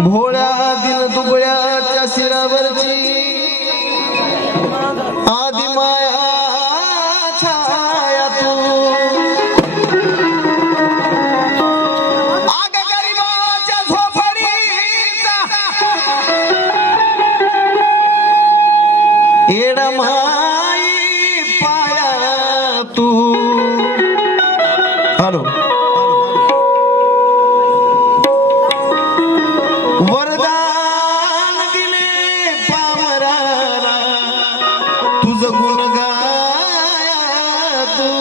भोळ्या तू.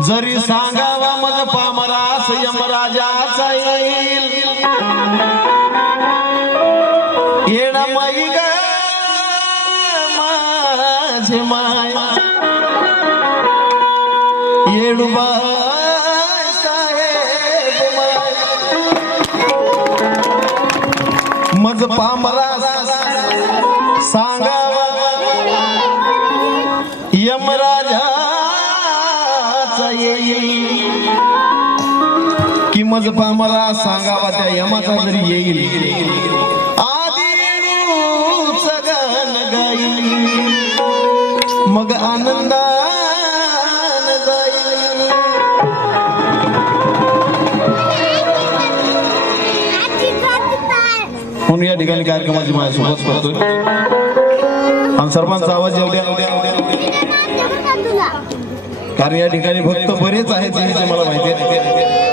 जरी सांगावा मग पामरास यमराजाचा येईल. येणा माई ग माझे माय. बा मज पामरा सांगावा. यमराजाचा येईल. कि मज पामरा सांगावा त्या यमाचा जरी येईल. आधी येणूच गाई मग आनंदा म्हणून या ठिकाणी कार्यक्रमाची माझ्या सोबत करतोय. आणि सर्वांचा आवाज येऊ द्या. कारण या ठिकाणी फक्त बरेच आहेत मला माहिती आहे.